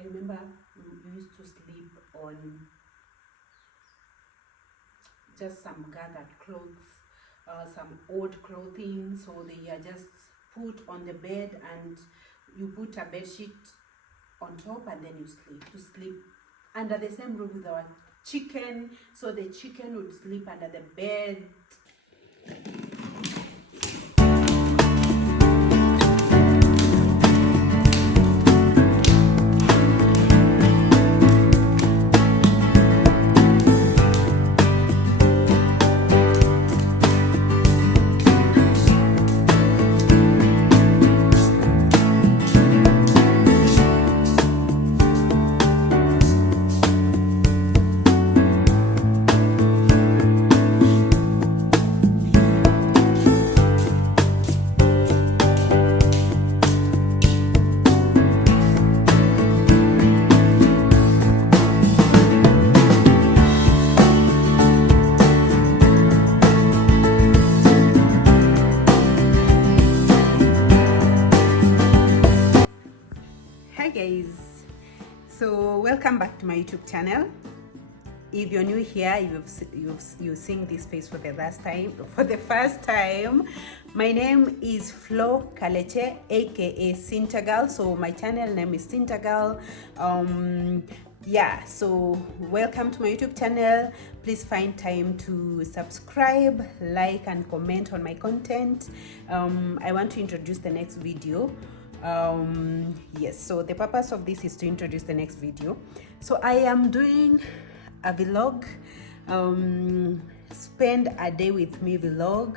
I remember we used to sleep on just some gathered clothes, some old clothing, so they are just put on the bed, and you put a bed sheet on top, and then you sleep under the same roof with our chicken, so the chicken would sleep under the bed. Hi guys, so welcome back to my YouTube channel. If you're new here, you're seeing this face for the first time. My name is Flo Kaleche, aka Sintagal. So my channel name is Sintagal. So welcome to my YouTube channel. Please find time to subscribe, like, and comment on my content. I want to introduce the next video. So the purpose of this is to introduce the next video. So I am doing a vlog, spend a day with me vlog,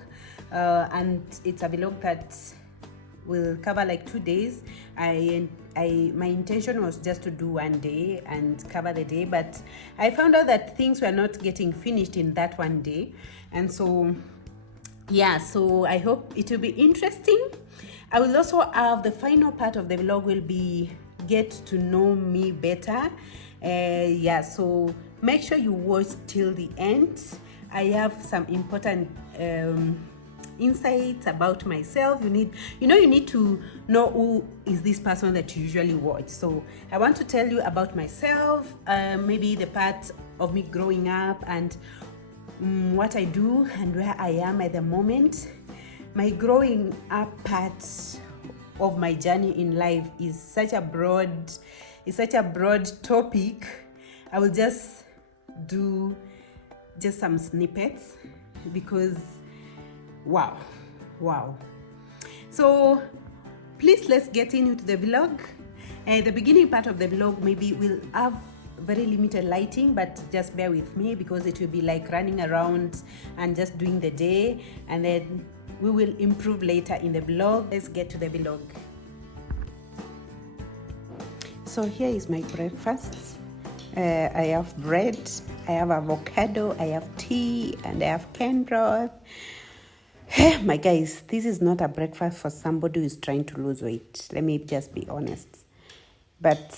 and it's a vlog that will cover like 2 days. My intention was just to do one day and cover the day, but I found out that things were not getting finished in that one day, and so I hope it will be interesting. I will also have the final part of the vlog will be get to know me better. So make sure you watch till the end. I have some important insights about myself. You need to know who is this person that you usually watch. So I want to tell you about myself, maybe the part of me growing up, and what I do and where I am at the moment. My growing up part of my journey in life is such a broad topic. I will just do some snippets because wow. So please, let's get into the vlog. The beginning part of the vlog maybe will have very limited lighting, but just bear with me because it will be like running around and just doing the day, and then we will improve later in the vlog. Let's get to the vlog. So here is my breakfast. I have bread, I have avocado, I have tea, and I have canned broth. My guys, this is not a breakfast for somebody who is trying to lose weight. Let me just be honest. But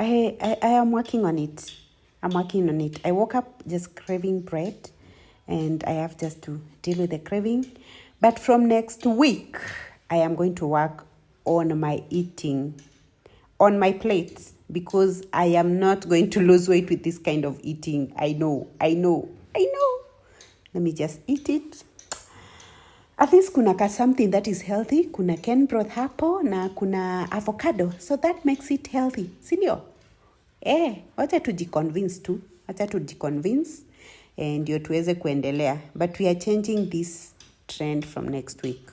I am working on it. I woke up just craving bread, and I have just to deal with the craving. But from next week, I am going to work on my eating, on my plate, because I am not going to lose weight with this kind of eating. I know. Let me just eat it. At least kuna something that is healthy. Kuna canned broth hapo na kuna avocado. So that makes it healthy. Sindio? Wacha tujiconvince tu. Ndio tuweze kuendelea. But we are changing this trend from next week.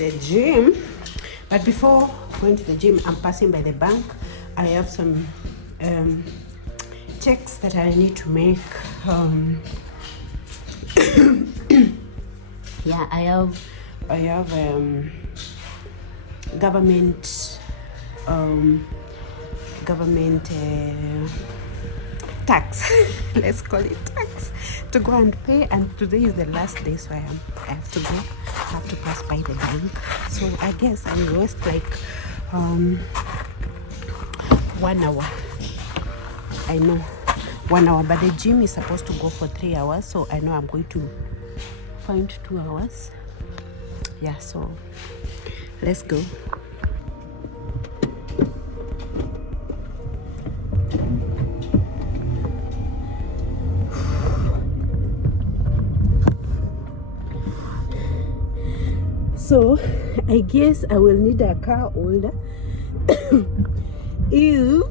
the gym. But before going to the gym, I'm passing by the bank. I have some checks that I need to make. Yeah, I have government tax. Let's call it tax to go and pay. And today is the last day, so I have to go. I have to pass by the bank. So I guess I will waste like 1 hour. I know 1 hour, but the gym is supposed to go for 3 hours, so I know I'm going to find 2 hours. Yeah, so let's go. So I guess I will need a car holder if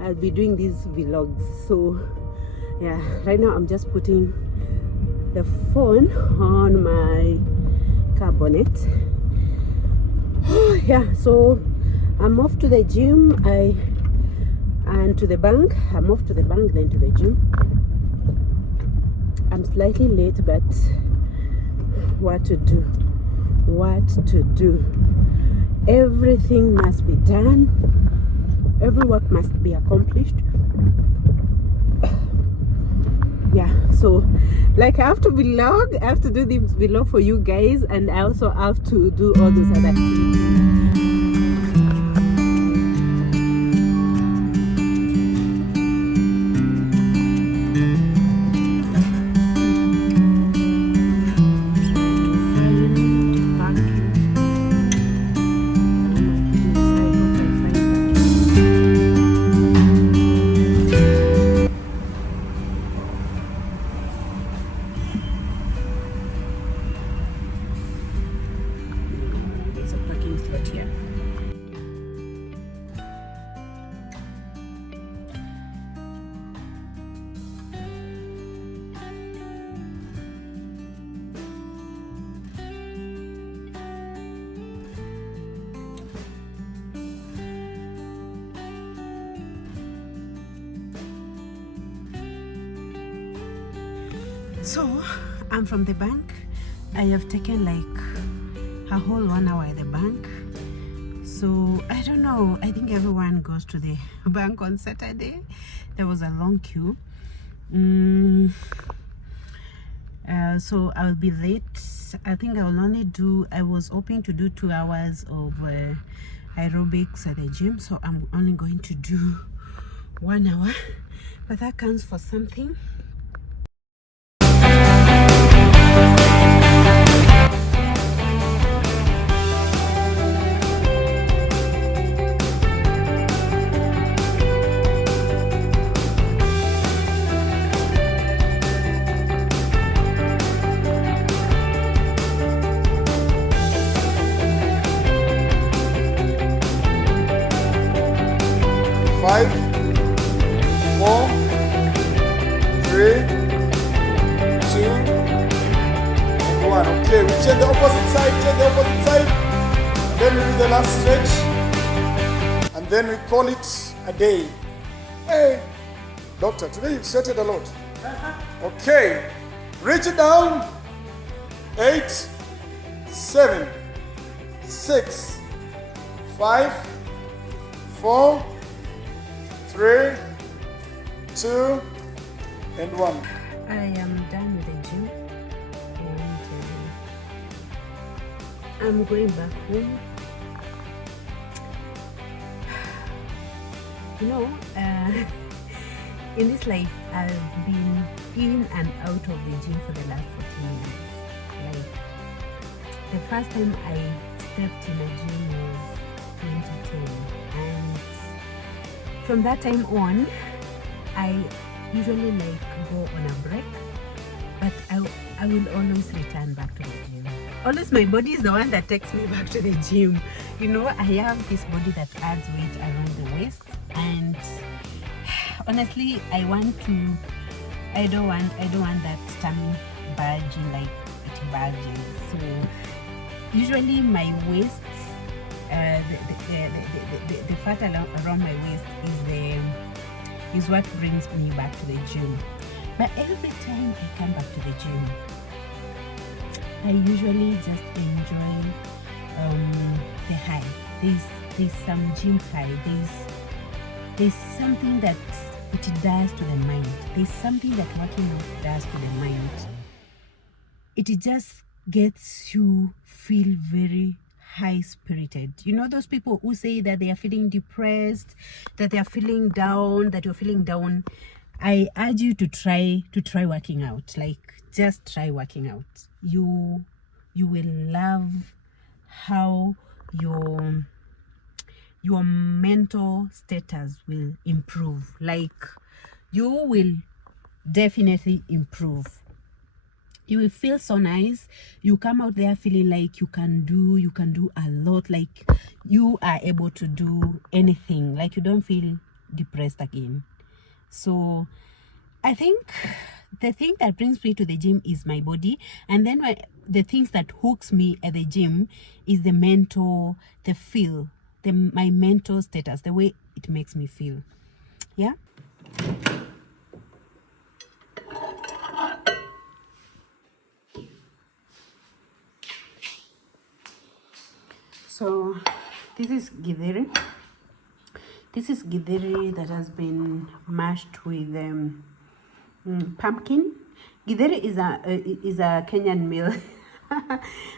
I'll be doing these vlogs. So yeah, right now I'm just putting the phone on my car bonnet. Yeah, so I'm off to the gym and to the bank. I'm off to the bank, then to the gym. I'm slightly late, but what to do? Everything must be done. Every work must be accomplished. Yeah, so like I have to vlog, I have to do this vlog for you guys, and I also have to do all those other activities. So I'm from the bank. I have taken like a whole 1 hour at the bank. So I don't know, I think everyone goes to the bank on Saturday. There was a long queue. So I'll be late. I think I was hoping to do 2 hours of aerobics at the gym, so I'm only going to do 1 hour, but that counts for something. Five, 4, 3, 2, 1. Okay, we change the opposite side, then we do the last stretch, and then we call it a day. Hey, doctor, today you've sweated a lot. Okay, reach it down. 8, 7, 6, 5, 4, 3, 2, and 1. I am done with the gym and I'm going back home. You know, in this life I've been in and out of the gym for the last 14 years. Like, the first time I stepped in a gym was 2010, and from that time on, I usually like go on a break, but I will always return back to the gym. Always my body is the one that takes me back to the gym. You know, I have this body that adds weight around the waist, and honestly, I don't want that tummy bulging like it bulges. So usually my waist, the fat around my waist is what brings me back to the gym. But every time I come back to the gym, I usually just enjoy the high. There's some gym high. There's something that it does to the mind. There's something that working out does to the mind. It just gets you feel very high spirited. You know those people who say that they are feeling depressed, that they are feeling down, that you're feeling down. I urge you to try working out. Like, just try working out. You will love how your mental status will improve. Like, you will definitely improve. You will feel so nice. You come out there feeling like you can do a lot, like you are able to do anything, like you don't feel depressed again. So I think the thing that brings me to the gym is my body, and then the things that hooks me at the gym is the mental, my mental status, the way it makes me feel. Yeah. So this is githeri. This is githeri that has been mashed with pumpkin. Githeri is a Kenyan meal.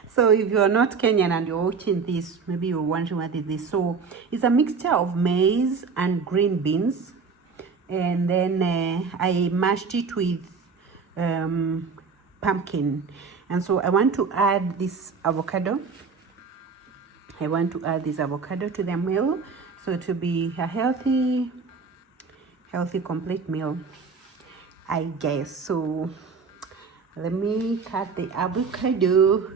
So if you're not Kenyan and you're watching this, maybe you're wondering what is this. So it's a mixture of maize and green beans, and then I mashed it with pumpkin. And so I want to add this avocado. I want to add this avocado to the meal, so to be a healthy complete meal, I guess. So let me cut the avocado.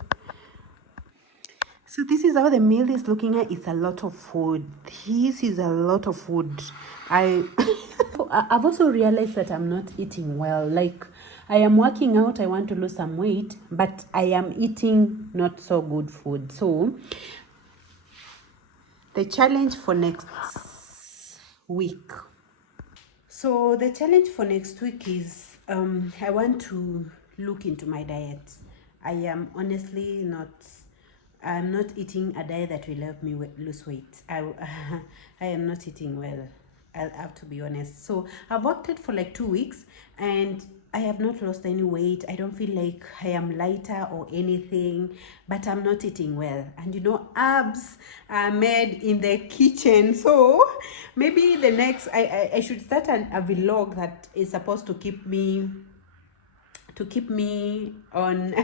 So this is how the meal is looking at. It's a lot of food. This is a lot of food. I've also realized that I'm not eating well. Like, I am working out, I want to lose some weight, but I am eating not so good food. So the challenge for next week. So the challenge for next week is I want to look into my diet. I am honestly I'm not eating a diet that will help me lose weight. I am not eating well. I'll have to be honest. So I've worked it for like 2 weeks and I have not lost any weight. I don't feel like I am lighter or anything, but I'm not eating well. And you know, abs are made in the kitchen. So maybe the next, I should start a vlog that is supposed to keep me on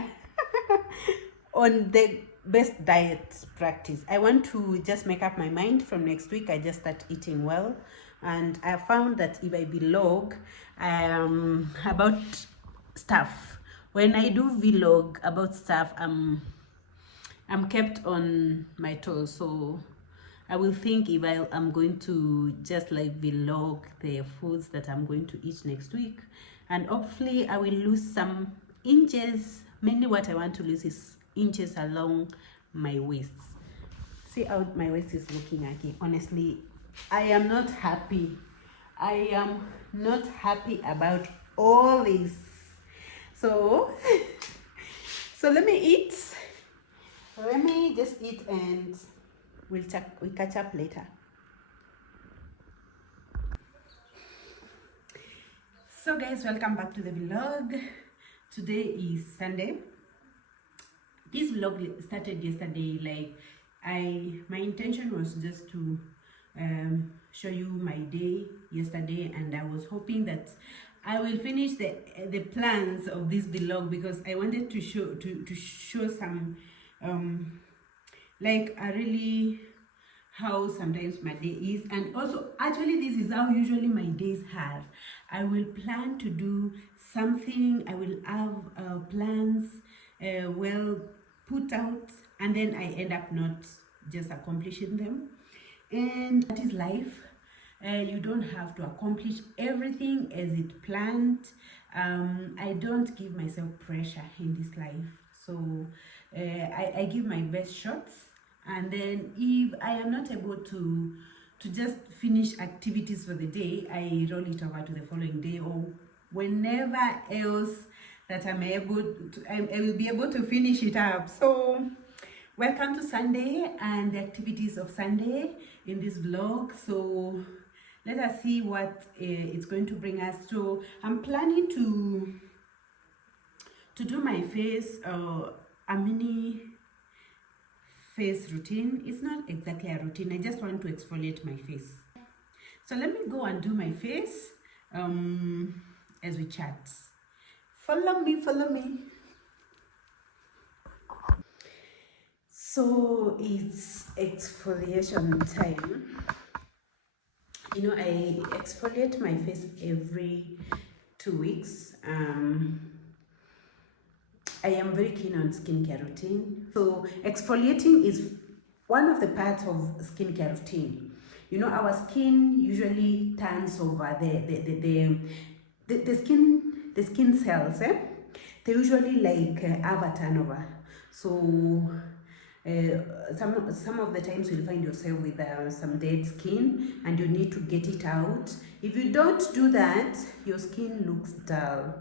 on the best diet practice. I want to just make up my mind from next week. I just start eating well. And I found that if I vlog about stuff, when I do vlog about stuff, I'm kept on my toes. So I will think if I'm going to just like vlog the foods that I'm going to eat next week, and hopefully I will lose some inches. Mainly what I want to lose is inches along my waist. See how my waist is looking again. Honestly, I am not happy. I am not happy about all this. So let me eat. Let me just eat and we'll catch up later. So guys, welcome back to the vlog. Today is Sunday. This vlog started yesterday. Like, my intention was just to show you my day yesterday, and I was hoping that I will finish the plans of this vlog, because I wanted to show some like really how sometimes my day is, and also actually this is how usually my days have. I will plan to do something, I will have plans well put out, and then I end up not just accomplishing them. And that is life. You don't have to accomplish everything as it planned. I don't give myself pressure in this life. So I give my best shots, and then if I am not able to just finish activities for the day, I roll it over to the following day, or whenever else that I'm able to, I will be able to finish it up. So welcome to Sunday and the activities of Sunday in this vlog. So let us see what it's going to bring us. So I'm planning to do my face, a mini face routine. It's not exactly a routine, I just want to exfoliate my face. So let me go and do my face as we chat. Follow me. So it's exfoliation time. You know, I exfoliate my face every 2 weeks. I am very keen on skincare routine. So exfoliating is one of the parts of skincare routine. You know, our skin usually turns over the skin cells. They usually like have a turnover. So some of the times you'll find yourself with some dead skin and you need to get it out. If you don't do that, your skin looks dull.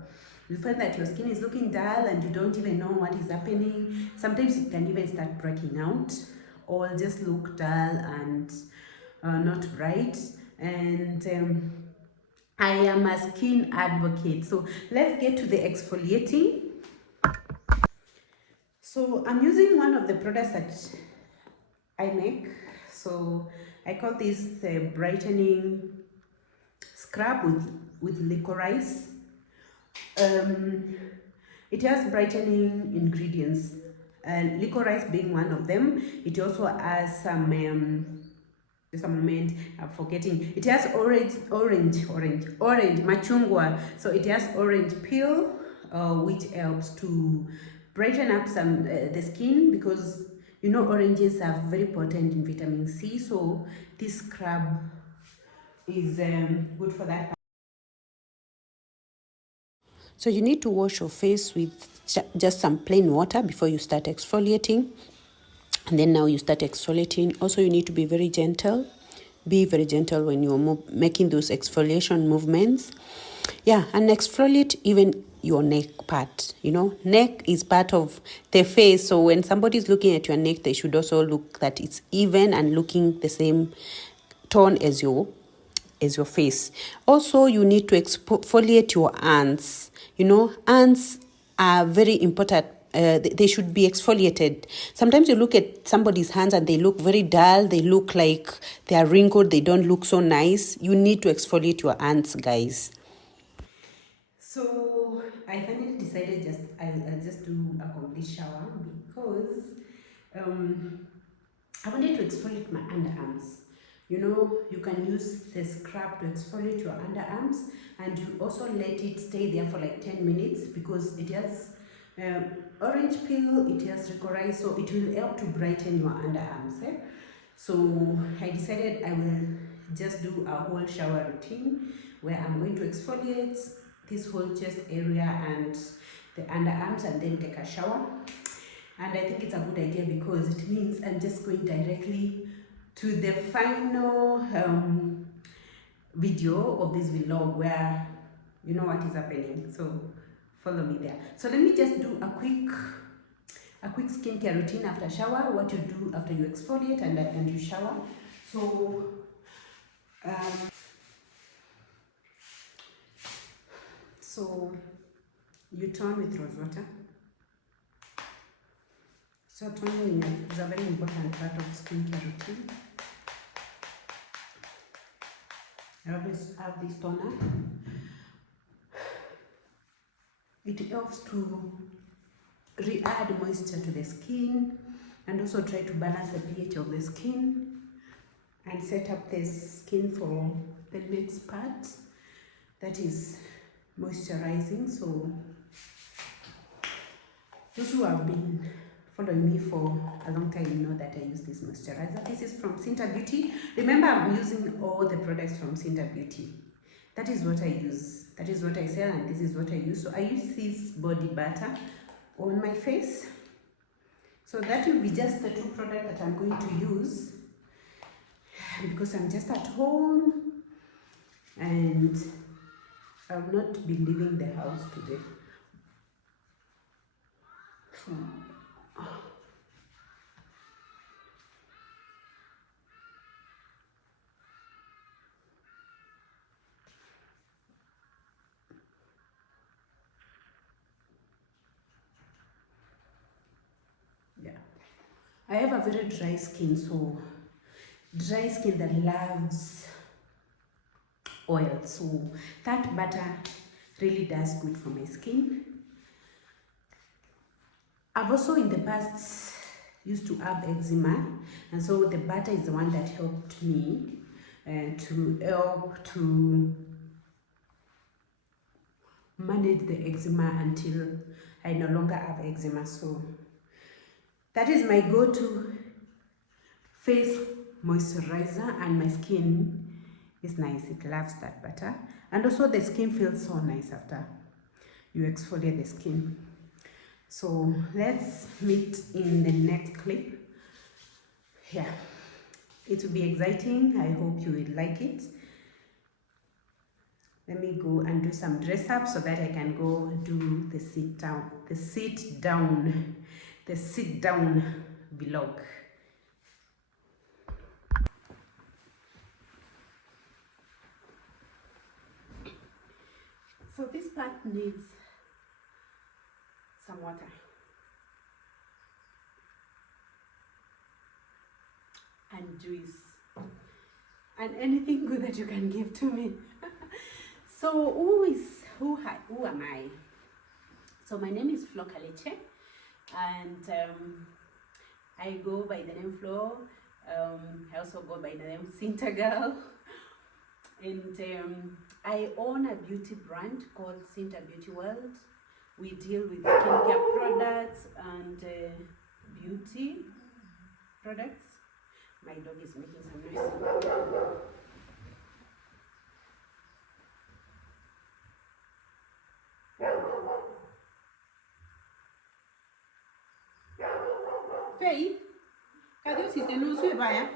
You find that your skin is looking dull and you don't even know what is happening. Sometimes it can even start breaking out or just look dull and not bright. And I am a skin advocate. So let's get to the exfoliating. So I'm using one of the products that I make. So I call this the brightening scrub with licorice. It has brightening ingredients, licorice being one of them. It also has some just a moment, I'm forgetting. It has orange machungwa. So it has orange peel, which helps to brighten up some the skin, because you know oranges are very potent in vitamin C. So this scrub is good for that. So you need to wash your face with just some plain water before you start exfoliating. And then now you start exfoliating. Also, you need to be very gentle. Be very gentle when you're making those exfoliation movements. Yeah, and exfoliate even your neck part. You know, neck is part of the face. So when somebody's looking at your neck, they should also look that it's even and looking the same tone as your face. Also, you need to exfoliate your hands. You know, hands are very important. They should be exfoliated. Sometimes you look at somebody's hands and they look very dull. They look like they are wrinkled. They don't look so nice. You need to exfoliate your hands, guys. So I finally decided I'll just do a complete shower, because I wanted to exfoliate my underarms. You know, you can use the scrub to exfoliate your underarms, and you also let it stay there for like 10 minutes, because it has orange peel, it has licorice, so it will help to brighten your underarms. So I decided I will just do a whole shower routine where I'm going to exfoliate this whole chest area and the underarms, and then take a shower. And I think it's a good idea, because it means I'm just going directly to the final video of this vlog, where you know what is happening. So follow me there. So let me just do a quick skincare routine after shower, what you do after you exfoliate and you shower. So you tone with rose water. So toning is a very important part of skincare routine. I always have this toner. It helps to re-add moisture to the skin, and also try to balance the pH of the skin and set up the skin for the next part, that is moisturizing. So those who have been following me for a long time, you know that I use this moisturizer. This is from Cinta Beauty. Remember, I'm using all the products from Cinta Beauty. That is what I use. That is what I sell, and this is what I use. So I use this body butter on my face. So that will be just the 2 products that I'm going to use because I'm just at home and I'll not be leaving the house today. Yeah, I have a very dry skin, so dry skin that loves oil, so that butter really does good for my skin. I've also in the past used to have eczema, and so the butter is the one that helped me to help to manage the eczema until I no longer have eczema. So that is my go-to face moisturizer, and my skin is nice. It loves that butter, and also the skin feels so nice after you exfoliate the skin. So let's meet in the next clip. Yeah, it will be exciting. I hope you will like it. Let me go and do some dress up so that I can go do the sit down vlog. So this part needs some water. And juice. And anything good that you can give to me. So who am I? So my name is Flo Kaleche, and I go by the name Flo. I also go by the name Cinta Girl. And I own a beauty brand called Cinta Beauty World. We deal with skincare products and beauty products. My dog is making some noise. Faith, can you see the news we buy?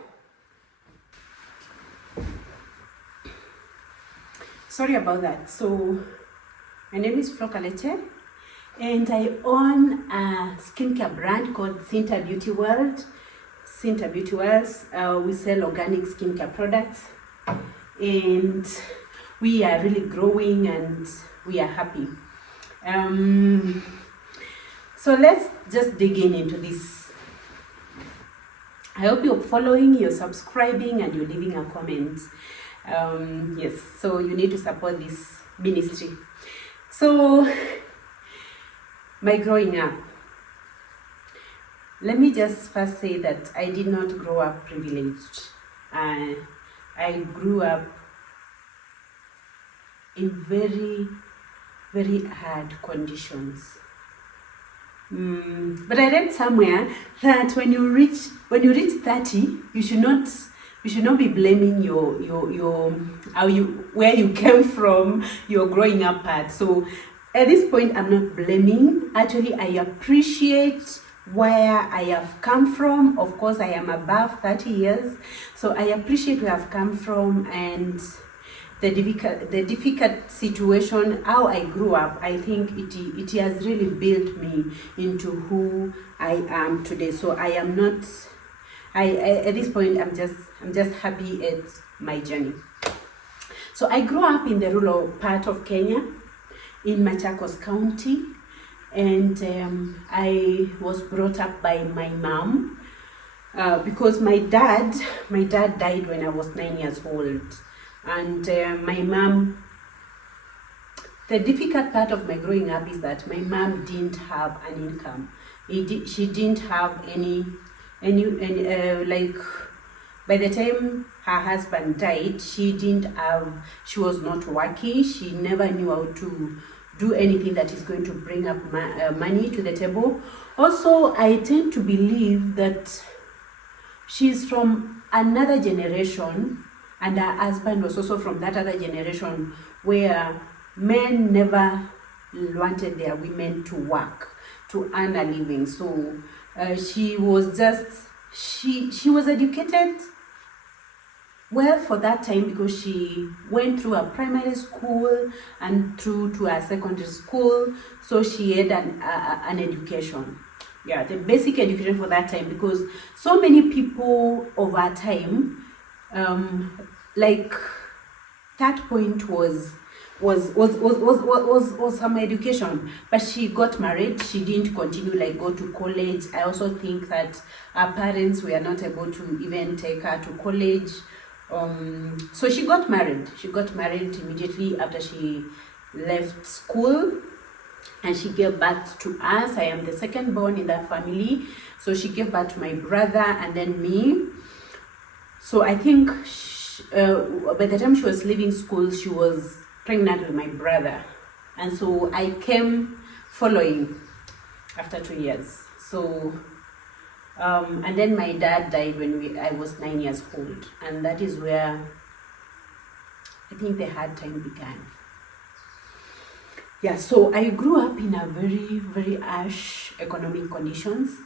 Sorry about that. So my name is Flo Kaleche, and I own a skincare brand called Cinta Beauty World. Cinta Beauty World, we sell organic skincare products, and we are really growing and we are happy. So let's just dig into this. I hope you're following, you're subscribing, and you're leaving a comment. Yes, so you need to support this ministry. So my growing up, let me just first say that I did not grow up privileged. I grew up in very, very hard conditions. But I read somewhere that when you reach 30, you should not be blaming your where you came from, your growing up part. So at this point, I'm not blaming. Actually, I appreciate where I have come from. Of course, I am above 30 years, so I appreciate where I've come from and the difficult situation, how I grew up. I think it has really built me into who I am today. So I am not. At this point, I'm just happy at my journey. So I grew up in the rural part of Kenya, in Machakos County, and I was brought up by my mom because my dad died when I was 9 years old, and my mom. The difficult part of my growing up is that my mom didn't have an income. She didn't have any like, by the time her husband died, she was not working. She never knew how to do anything that is going to bring up money to the table. Also, I tend to believe that she's from another generation, and her husband was also from that other generation where men never wanted their women to work to earn a living. So She was just, she was educated well for that time because she went through a primary school and through to a secondary school, so she had an education. Yeah, the basic education for that time, because so many people over time, like that point was some education. But she got married, she didn't continue, like go to college. I also think that her parents were not able to even take her to college. So she got married immediately after she left school, and she gave birth to us. I am the second born in that family, so she gave birth to my brother and then me. So I think by the time she was leaving school, she was pregnant with my brother, and so I came following after 2 years. So and then my dad died when I was 9 years old, and that is where I think the hard time began. Yeah, so I grew up in a very, very harsh economic conditions.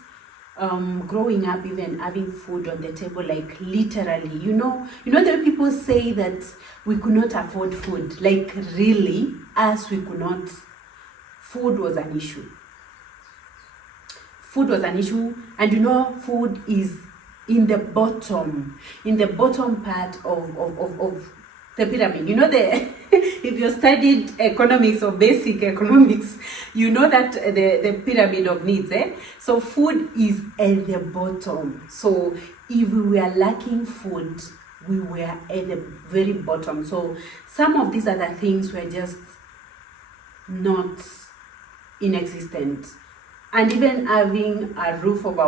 Growing up, even having food on the table, like literally, you know that people say that we could not afford food, like really, as we could not, food was an issue. Food was an issue, and food is in the bottom part of the pyramid. If you studied economics or basic economics, you know that the pyramid of needs, so food is at the bottom. So if we were lacking food, we were at the very bottom. So some of these other things were just not inexistent. And even having a roof over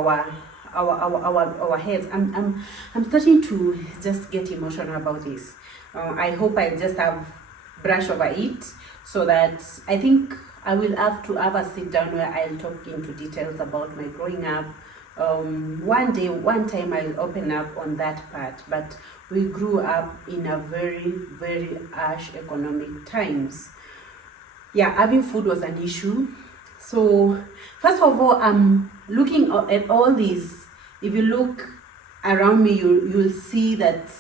our heads, I'm starting to just get emotional about this. I hope I just have brush over it, so that I think I will have to have a sit down where I'll talk into details about my growing up. One time I'll open up on that part. But we grew up in a very, very harsh economic times. Yeah, having food was an issue. So first of all, I'm looking at all this. If you look around me, you'll see that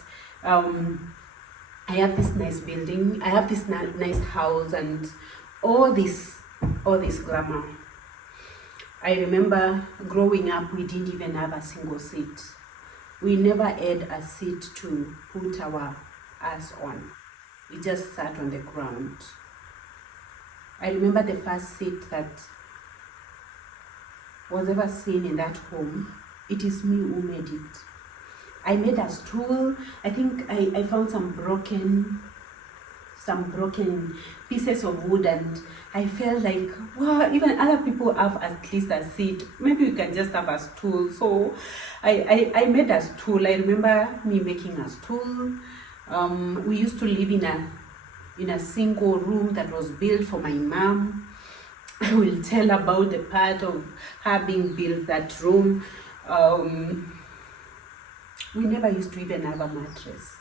I have this nice building, I have this nice house, and all this glamour. I remember growing up, we didn't even have a single seat. We never had a seat to put our ass on. We just sat on the ground. I remember the first seat that was ever seen in that home. It is me who made it. I made a stool. I think I found some broken pieces of wood, and I felt like, wow, even other people have at least a seat. Maybe we can just have a stool. So I made a stool. I remember me making a stool. We used to live in a single room that was built for my mom. I will tell about the part of her being built that room. We never used to even have a mattress.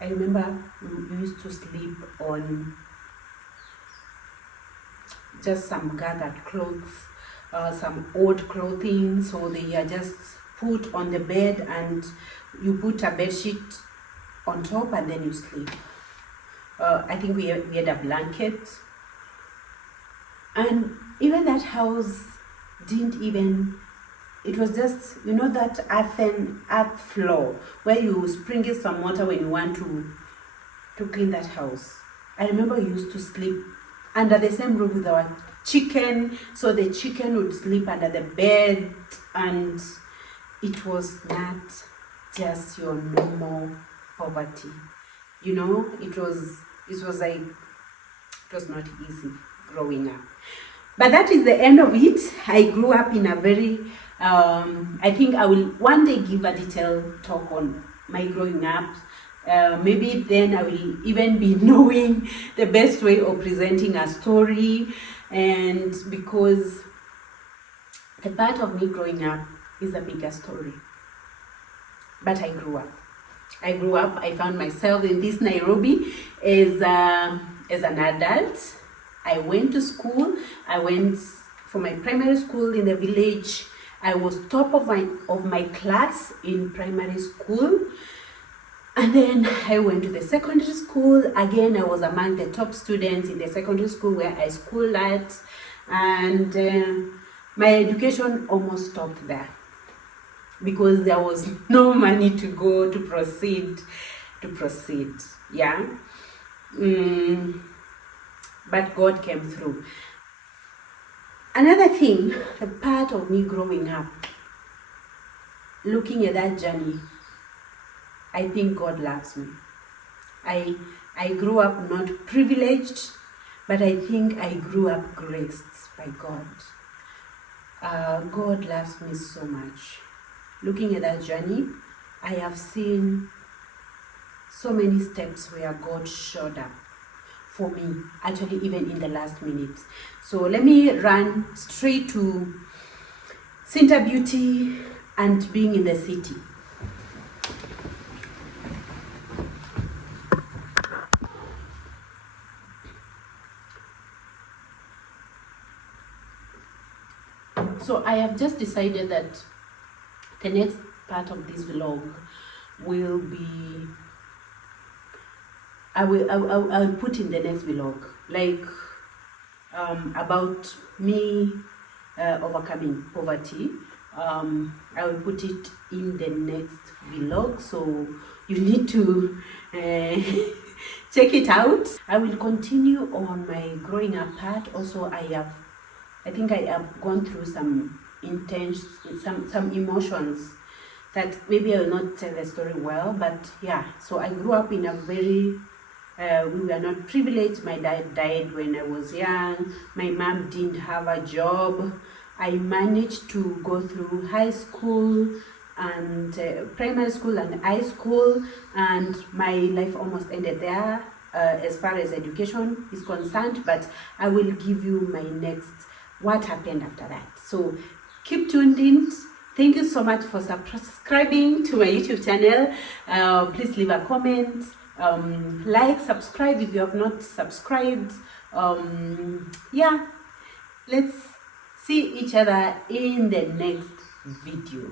I remember we used to sleep on just some gathered clothes, some old clothing. So they are just put on the bed, and you put a bed sheet on top, and then you sleep. I think we had a blanket. And even that house didn't even, it was just, that earth floor where you sprinkle some water when you want to clean that house. I remember we used to sleep under the same roof with our chicken, so the chicken would sleep under the bed, and it was not just your normal poverty. It was like, it was not easy growing up. But that is the end of it. I grew up in a very, I think I will one day give a detailed talk on my growing up. Maybe then I will even be knowing the best way of presenting a story, and because the part of me growing up is a bigger story. But I grew up. I found myself in this Nairobi as an adult. I went to school. I went for my primary school in the village. I was top of my class in primary school. And then I went to the secondary school. Again, I was among the top students in the secondary school where I schooled at. And my education almost stopped there because there was no money to go to proceed. Yeah. But God came through. Another thing, a part of me growing up, looking at that journey, I think God loves me. I grew up not privileged, but I think I grew up graced by God. God loves me so much. Looking at that journey, I have seen so many steps where God showed up for me, actually even in the last minute. So let me run straight to Cinta Beauty and being in the city. So I have just decided that the next part of this vlog will be, I'll put in the next vlog, like about me overcoming poverty. I will put it in the next vlog, so you need to check it out. I will continue on my growing up part. Also, I think I have gone through some intense, some emotions that maybe I will not tell the story well, but yeah. So I grew up in a very, we were not privileged. My dad died when I was young. My mom didn't have a job. I managed to go through high school and primary school and high school, and my life almost ended there as far as education is concerned. But I will give you my next, what happened after that. So keep tuned in. Thank you so much for subscribing to my YouTube channel. Please leave a comment, like, subscribe if you have not subscribed. Yeah, let's see each other in the next video.